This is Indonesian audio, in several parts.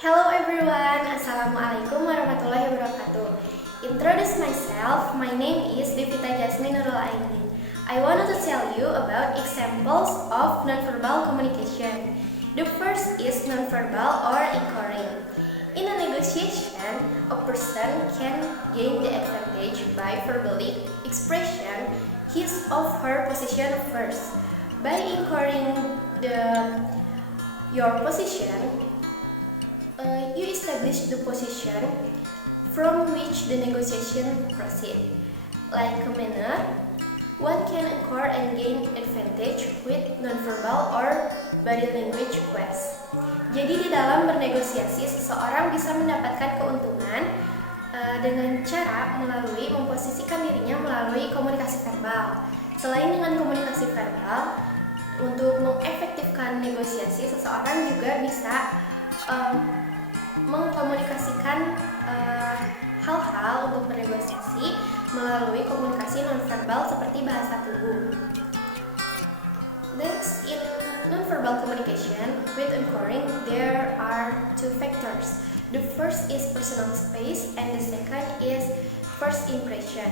Hello everyone, Assalamualaikum warahmatullahi wabarakatuh. Introduce myself, my name is Devita Jasmine Nurul Aini. I wanted to tell you about examples of nonverbal communication. The first is nonverbal or echoing. In a negotiation, a person can gain the advantage by verbally expression his or her position first. By echoing your position, you establish the position from which the negotiation proceed. Like a manner, one can anchor and gain advantage with nonverbal or body language cues. Jadi di dalam bernegosiasi, seseorang bisa mendapatkan keuntungan dengan cara melalui memposisikan dirinya melalui komunikasi verbal. Selain dengan komunikasi verbal, untuk mengefektifkan negosiasi, seseorang juga bisa mengkomunikasikan hal-hal untuk bernegosiasi melalui komunikasi nonverbal seperti bahasa tubuh. Next, in nonverbal communication with anchoring, there are two factors. The first is personal space and the second is first impression.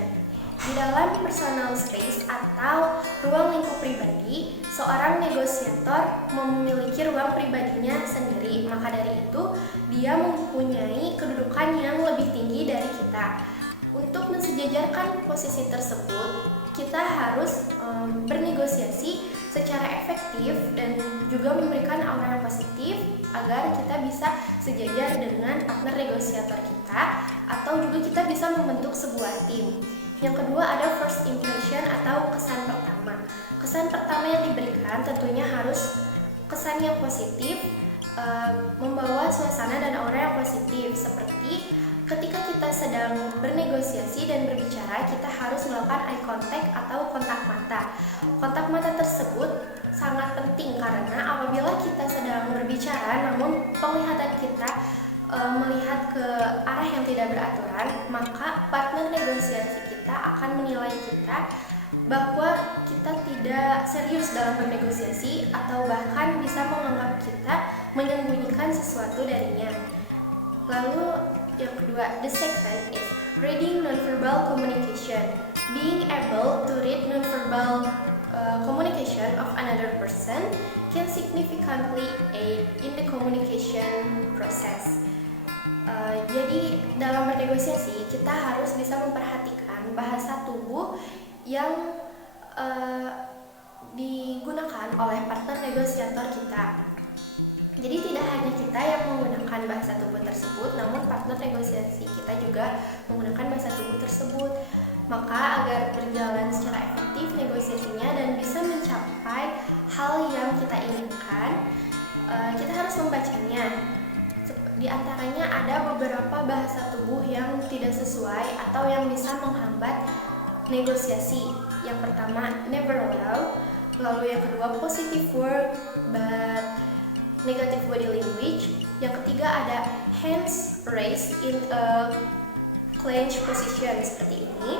Di dalam personal space atau ruang lingkup pribadi, seorang negosiator memiliki ruang pribadinya sendiri. Maka dari itu, dia mempunyai kedudukan yang lebih tinggi dari kita. Untuk mensejajarkan posisi tersebut, kita harus bernegosiasi secara efektif dan juga memberikan aura yang positif agar kita bisa sejajar dengan partner negosiator kita, atau juga kita bisa membentuk sebuah tim. Yang kedua ada first impression atau kesan pertama. Kesan pertama yang diberikan tentunya harus kesan yang positif, membawa suasana dan aura yang positif. Seperti ketika kita sedang bernegosiasi dan berbicara, kita harus melakukan eye contact atau kontak mata. Kontak mata tersebut sangat penting karena apabila kita sedang berbicara namun penglihatan kita melihat ke arah yang tidak beraturan, maka partner negosiasi kita akan menilai kita bahwa kita tidak serius dalam bernegosiasi atau bahkan bisa menganggap kita menyembunyikan sesuatu darinya. Lalu yang kedua, the second is reading nonverbal communication. Being able to read nonverbal communication of another person can significantly aid in the communication process. Jadi dalam bernegosiasi kita harus bisa memperhatikan bahasa tubuh yang digunakan oleh partner negosiator kita. Jadi tidak hanya kita yang menggunakan bahasa tubuh tersebut, namun partner negosiasi kita juga menggunakan bahasa tubuh tersebut. Maka agar berjalan secara efektif negosiasinya dan bisa mencapai hal yang kita inginkan, kita harus membacanya. Di antaranya ada beberapa bahasa tubuh yang tidak sesuai atau yang bisa menghambat negosiasi. Yang pertama, never allow. Lalu yang kedua, positive word but negative body language. Yang ketiga ada hands raised in a clenched position seperti ini.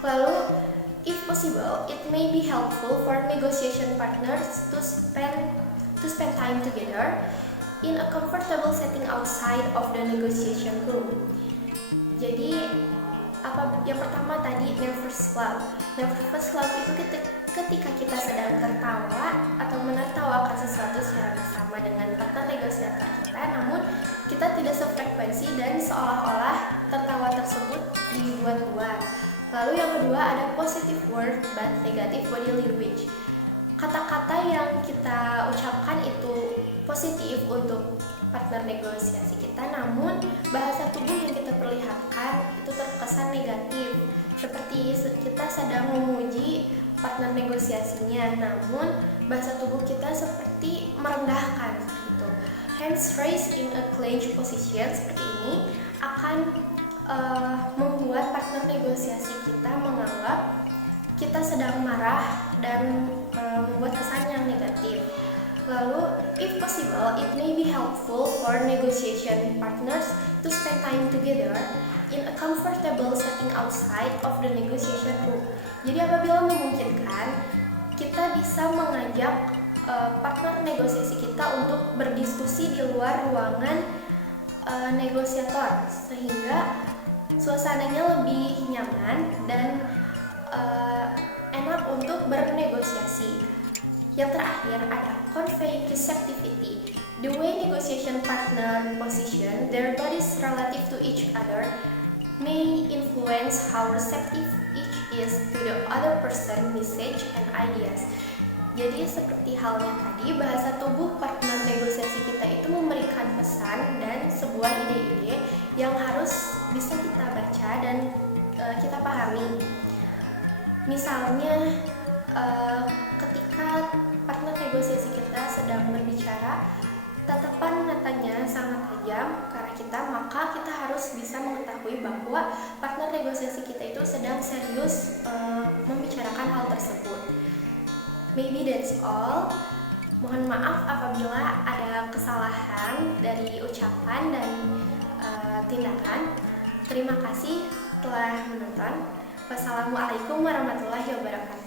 Lalu, if possible, it may be helpful for negotiation partners to spend time together in a comfortable setting outside of the negotiation room. Jadi yang pertama tadi nervous laugh. Nervous laugh itu ketika kita sedang tertawa atau menertawakan sesuatu secara bersama dengan partner negosiator kita, namun kita tidak sefrekuensi dan seolah-olah tertawa tersebut dibuat-buat. Lalu yang kedua ada positive word but negative body language. Kata-kata yang kita ucapkan itu positif untuk partner negosiasi kita, namun bahasa tubuh yang kita perlihatkan itu terkesan negatif. Seperti kita sedang memuji partner negosiasinya, namun bahasa tubuh kita seperti merendahkan gitu. Hands raised in a clenched position seperti ini akan membuat partner negosiasi kita menganggap kita sedang marah dan membuat kesan yang negatif. Lalu, if possible, it may be helpful for negotiation partners to spend time together in a comfortable setting outside of the negotiation room. Jadi apabila memungkinkan, kita bisa mengajak partner negosiasi kita untuk berdiskusi di luar ruangan negosiator sehingga suasananya lebih nyaman dan enak untuk bernegosiasi. Yang terakhir ada conveying receptivity. The way negotiation partner position their bodies relative to each other may influence how receptive each is to the other person message and ideas. Jadi seperti halnya tadi, bahasa tubuh partner negosiasi kita itu memberikan pesan dan sebuah ide-ide yang harus bisa kita baca dan kita pahami. Misalnya ketika partner negosiasi kita sedang berbicara, tatapan matanya sangat tajam ke arah kita, maka kita harus bisa mengetahui bahwa partner negosiasi kita itu sedang serius membicarakan hal tersebut. Maybe that's all. Mohon maaf apabila ada kesalahan dari ucapan dan tindakan. Terima kasih telah menonton. Wassalamualaikum warahmatullahi wabarakatuh.